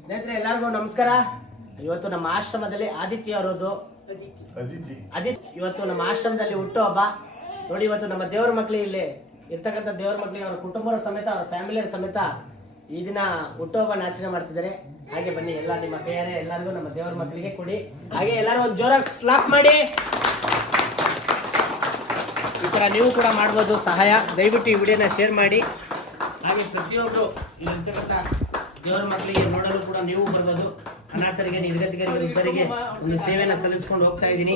ಸ್ನೇಹಿತರೆ ಎಲ್ಲರಿಗೂ ನಮಸ್ಕಾರ. ಇವತ್ತು ನಮ್ಮ ಆಶ್ರಮದಲ್ಲಿ ಆದಿತ್ಯ ಅವರದ್ದು ಇವತ್ತು ನಮ್ಮ ಆಶ್ರಮದಲ್ಲಿ ಹುಟ್ಟು ಹಬ್ಬ ನೋಡಿ. ಇವತ್ತು ನಮ್ಮ ದೇವರ ಮಕ್ಕಳು ಇಲ್ಲಿ ಇರ್ತಕ್ಕಂಥ ದೇವರ ಮಕ್ಕಳಿಗೆ ಅವರ ಕುಟುಂಬದ ಸಮೇತ ಅವರ ಫ್ಯಾಮಿಲಿಯರ ಸಮೇತ ಈ ದಿನ ಹುಟ್ಟುಹಬ್ಬನ ಆಚರಣೆ ಮಾಡ್ತಿದ್ದಾರೆ. ಹಾಗೆ ಬನ್ನಿ ಎಲ್ಲ ನಿಮ್ಮ ಕೈಯಾರೆ ಎಲ್ಲರಿಗೂ ನಮ್ಮ ದೇವರ ಮಕ್ಕಳಿಗೆ ಕೊಡಿ. ಹಾಗೆ ಎಲ್ಲರೂ ಒಂದು ಜೋರಾಗಿ ಕ್ಲಾಪ್ ಮಾಡಿ. ಈ ಥರ ನೀವು ಕೂಡ ಮಾಡ್ಬೋದು ಸಹಾಯ. ದಯವಿಟ್ಟು ಈ ವಿಡಿಯೋನ ಶೇರ್ ಮಾಡಿ. ಹಾಗೆ ಪ್ರತಿಯೊಬ್ಬರು ಇಲ್ಲಿರ್ತಕ್ಕಂಥ ದೇವರ ಮಕ್ಕಳಿಗೆ ನೋಡಲು ಕೂಡ ನೀವು ಬರ್ಬೋದು. ಅನಾಥರಿಗೆ, ನಿರ್ಗತಿಕರಿಗೆ, ವೃದ್ಧರಿಗೆ ಒಂದು ಸೇವೆನ ಸಲ್ಲಿಸ್ಕೊಂಡು ಹೋಗ್ತಾ ಇದ್ದೀನಿ.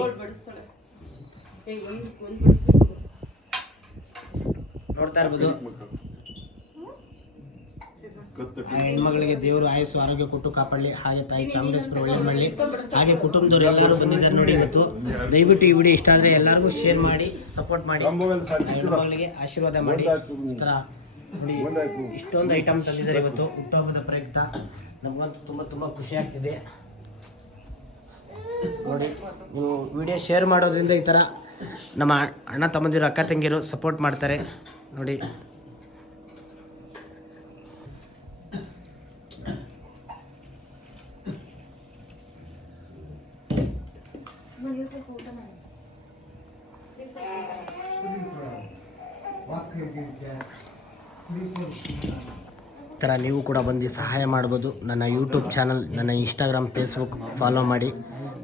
ನೋಡ್ತಾ ಇರ್ಬೋದು. ಹೆಣ್ಮಗಳಿಗೆ ದೇವರು ಆಯಸ್ಸು ಆರೋಗ್ಯ ಕೊಟ್ಟು ಕಾಪಾಡಲಿ. ಹಾಗೆ ತಾಯಿ ಚಾಮುಂಡೇಶ್ವರಿ ಒಳ್ಳೆ ಮಾಡಲಿ. ಹಾಗೆ ಕುಟುಂಬದವ್ರು ಎಲ್ಲರೂ ಬಂದಿದ್ದಾರೆ ನೋಡಿ ಇವತ್ತು. ದಯವಿಟ್ಟು ಈ ವಿಡಿಯೋ ಇಷ್ಟ ಆದರೆ ಎಲ್ಲರಿಗೂ ಶೇರ್ ಮಾಡಿ, ಸಪೋರ್ಟ್ ಮಾಡಿ, ಹೆಣ್ಮಗಳಿಗೆ ಆಶೀರ್ವಾದ ಮಾಡಿ. ಈ ಥರ ನೋಡಿ ಇಷ್ಟೊಂದು ಐಟಮ್ ತಂದಿದ್ದಾರೆ ಇವತ್ತು ಹುಟ್ಟುಹಬ್ಬದ ಪ್ರಯುಕ್ತ. ನಮಗಂತೂ ತುಂಬ ಖುಷಿ ಆಗ್ತಿದೆ ನೋಡಿ. ನೀವು ವಿಡಿಯೋ ಶೇರ್ ಮಾಡೋದ್ರಿಂದ ಈ ಥರ ನಮ್ಮ ಅಣ್ಣ ತಮ್ಮಂದಿರು, ಅಕ್ಕ ತಂಗಿರು ಸಪೋರ್ಟ್ ಮಾಡ್ತಾರೆ ನೋಡಿ. ಈ ಥರ ನೀವು ಕೂಡ ಬಂದು ಸಹಾಯ ಮಾಡ್ಬೋದು. ನನ್ನ ಯೂಟ್ಯೂಬ್ ಚಾನಲ್, ನನ್ನ ಇನ್ಸ್ಟಾಗ್ರಾಮ್, ಫೇಸ್ಬುಕ್ ಫಾಲೋ ಮಾಡಿ.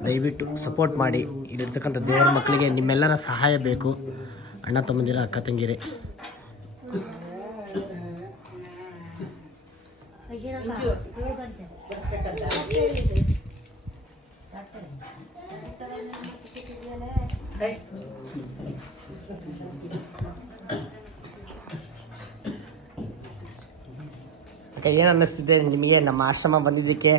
ದಯವಿಟ್ಟು ಸಪೋರ್ಟ್ ಮಾಡಿ. ಇಲ್ಲಿರ್ತಕ್ಕಂಥ ದೇವರ ಮಕ್ಕಳಿಗೆ ನಿಮ್ಮೆಲ್ಲರ ಸಹಾಯ ಬೇಕು. ಅಣ್ಣ ತಮ್ಮಂದಿರ, ಅಕ್ಕ ತಂಗಿರೆ. ಏನು ಅನ್ನಿಸ್ತಿದೆ ನಿಮಗೆ ನಮ್ಮ ಆಶ್ರಮ ಬಂದಿದ್ದಕ್ಕೆ?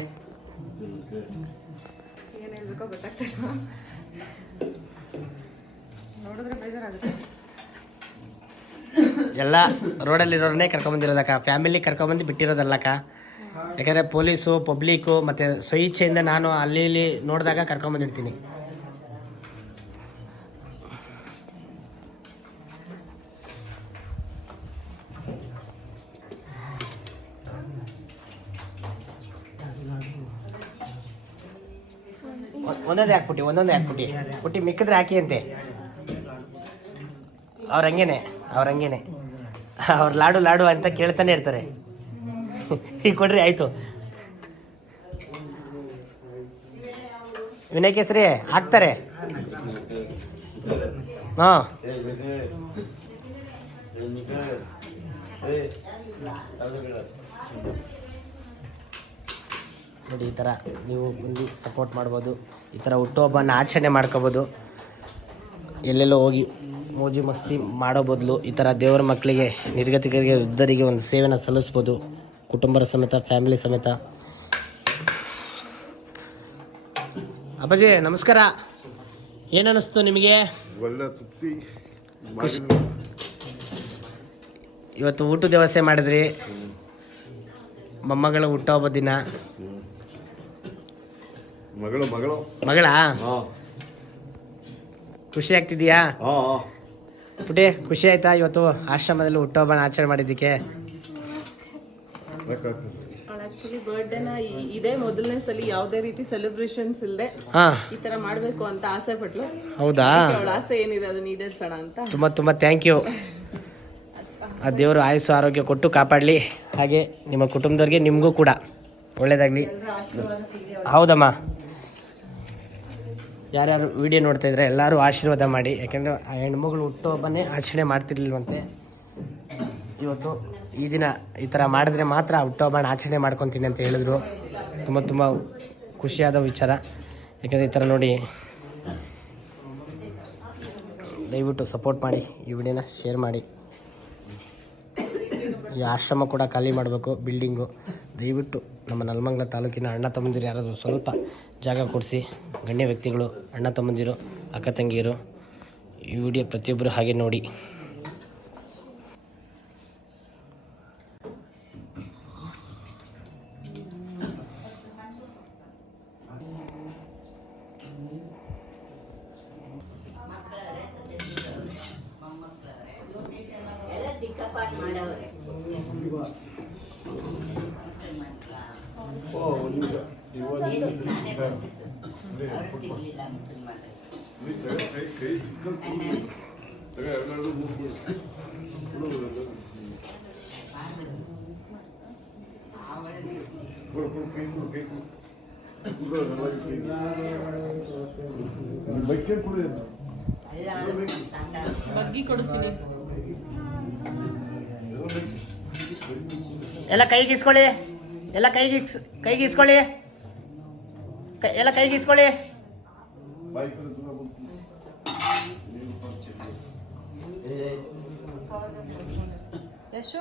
ಎಲ್ಲ ರೋಡಲ್ಲಿರೋರನ್ನೇ ಕರ್ಕೊಂಬಂದಿರೋದಕ್ಕ, ಫ್ಯಾಮಿಲಿ ಕರ್ಕೊಂಬಂದು ಬಿಟ್ಟಿರೋದಲ್ಲಕ್ಕ. ಯಾಕಂದರೆ ಪೊಲೀಸು, ಪಬ್ಲಿಕ್ಕು ಮತ್ತು ಸ್ವಇಚ್ಛೆಯಿಂದ ನಾನು ಅಲ್ಲಿ ಇಲ್ಲಿ ನೋಡಿದಾಗ ಕರ್ಕೊಂಬಂದಿರ್ತೀನಿ. ಒಂದೊಂದೇ ಹಾಕ್ಬಿಟ್ಟು ಪುಟ್ಟಿ ಮಿಕ್ಕಿದ್ರೆ ಹಾಕಿ ಅಂತೆ. ಅವ್ರಂಗೇನೆ ಅವ್ರ ಲಾಡು ಅಂತ ಕೇಳ್ತಾನೆ ಇರ್ತಾರೆ. ಈಗ ಕೊಡ್ರಿ, ಆಯ್ತು. ವಿನಯ್ ಕೇಸರಿ ಹಾಕ್ತಾರೆ. ಹಾಂ ನೋಡಿ, ಈ ಥರ ನೀವು ಬಂದು ಸಪೋರ್ಟ್ ಮಾಡ್ಬೋದು. ಈ ಥರ ಹುಟ್ಟುಹಬ್ಬನ ಆಚರಣೆ ಮಾಡ್ಕೋಬೋದು. ಎಲ್ಲೆಲ್ಲೋ ಹೋಗಿ ಮೋಜು ಮಸ್ತಿ ಮಾಡೋ ಬದಲು ಈ ಥರ ದೇವರ ಮಕ್ಕಳಿಗೆ, ನಿರ್ಗತಿಕರಿಗೆ, ವೃದ್ಧರಿಗೆ ಒಂದು ಸೇವೆನ ಸಲ್ಲಿಸ್ಬೋದು. ಕುಟುಂಬದ ಸಮೇತ, ಫ್ಯಾಮಿಲಿ ಸಮೇತ. ಅಪ್ಪಾಜಿ ನಮಸ್ಕಾರ. ಏನನ್ನಿಸ್ತು ನಿಮಗೆ? ಒಳ್ಳೆ ತೃಪ್ತಿ. ಇವತ್ತು ಊಟದ ವ್ಯವಸ್ಥೆ ಮಾಡಿದ್ರಿ. ಮೊಮ್ಮಗಳ ಹುಟ್ಟುಹಬ್ಬ ದಿನ. ಮಗಳಾ? ಖುಷಿ ಆಗ್ತಿದೆಯಾ ಪುಟಿ? ಖುಷಿ ಆಯ್ತಾ ಇವತ್ತು ಆಶ್ರಮದಲ್ಲಿ ಹುಟ್ಟುಹಬ್ಬನ ಆಚರಣೆ ಮಾಡಿದ್ದಕ್ಕೆ? ಆಕ್ಚುಲಿ ಬರ್ಡೇನ ಇದೇ ಮೊದಲನೇ ಸಲ ಯಾವುದೇ ರೀತಿ ಸೆಲೆಬ್ರೇಷನ್ಸ್ ಇಲ್ಲದೆ ಈ ತರ ಮಾಡ್ಬೇಕು ಅಂತ ಆಸೆ ಪಟ್ಲು. ಹೌದಾ? ಅವಳ ಆಸೆ ಏನಿದೆ ಅದನ್ನ ಈಡೇರಿಸೋಣ ಅಂತ. ತುಂಬಾ ಥ್ಯಾಂಕ್ ಯು. ಆ ದೇವರು ಆಯಸ್ಸು ಆರೋಗ್ಯ ಕೊಟ್ಟು ಕಾಪಾಡಲಿ. ಹಾಗೆ ನಿಮ್ಮ ಕುಟುಂಬದವ್ರಿಗೆ, ನಿಮಗೂ ಕೂಡ ಒಳ್ಳೇದಾಗಲಿ. ಹೌದಮ್ಮ. ಯಾರ್ಯಾರು ವಿಡಿಯೋ ನೋಡ್ತಾ ಇದ್ರೆ ಎಲ್ಲರೂ ಆಶೀರ್ವಾದ ಮಾಡಿ. ಯಾಕೆಂದರೆ ಆ ಹೆಣ್ಮಗಳು ಹುಟ್ಟುಹಬ್ಬನೇ ಆಚರಣೆ ಮಾಡ್ತಿರ್ಲಿಲ್ವಂತೆ. ಇವತ್ತು ಈ ದಿನ ಈ ಥರ ಮಾಡಿದ್ರೆ ಮಾತ್ರ ಹುಟ್ಟುಹಬ್ಬನ ಆಚರಣೆ ಮಾಡ್ಕೊತೀನಿ ಅಂತ ಹೇಳಿದ್ರು. ತುಂಬ ಖುಷಿಯಾದ ವಿಚಾರ. ಯಾಕೆಂದರೆ ಈ ಥರ ನೋಡಿ, ದಯವಿಟ್ಟು ಸಪೋರ್ಟ್ ಮಾಡಿ, ಈ ವಿಡಿಯೋನ ಶೇರ್ ಮಾಡಿ. ಈ ಆಶ್ರಮ ಕೂಡ ಖಾಲಿ ಮಾಡಬೇಕು, ಬಿಲ್ಡಿಂಗು. ದಯವಿಟ್ಟು ನಮ್ಮ ನೆಲಮಂಗಲ ತಾಲೂಕಿನ ಅಣ್ಣ ತಮ್ಮಂದಿರು ಯಾರಾದರೂ ಸ್ವಲ್ಪ ಜಾಗ ಕೊಡಿಸಿ. ಗಣ್ಯ ವ್ಯಕ್ತಿಗಳು, ಅಣ್ಣ ತಮ್ಮಂದಿರು, ಅಕ್ಕ ತಂಗಿಯರು, ಈ ವಿಡಿಯೋ ಪ್ರತಿಯೊಬ್ಬರು ಹಾಗೆ ನೋಡಿ. ಬಗ್ಗಿ ಕೊಡು ಚಿನಿ. ಎಲ್ಲ ಕೈಗೆ ಇಸ್ಕೊಳ್ಳಿ, ಎಲ್ಲ ಕೈಗೆ ಇಸ್ಕೊಳ್ಳಿ, ಎಲ್ಲ ಕೈಗೆ ಇಸ್ಕೊಳ್ಳಿ. ಯಶು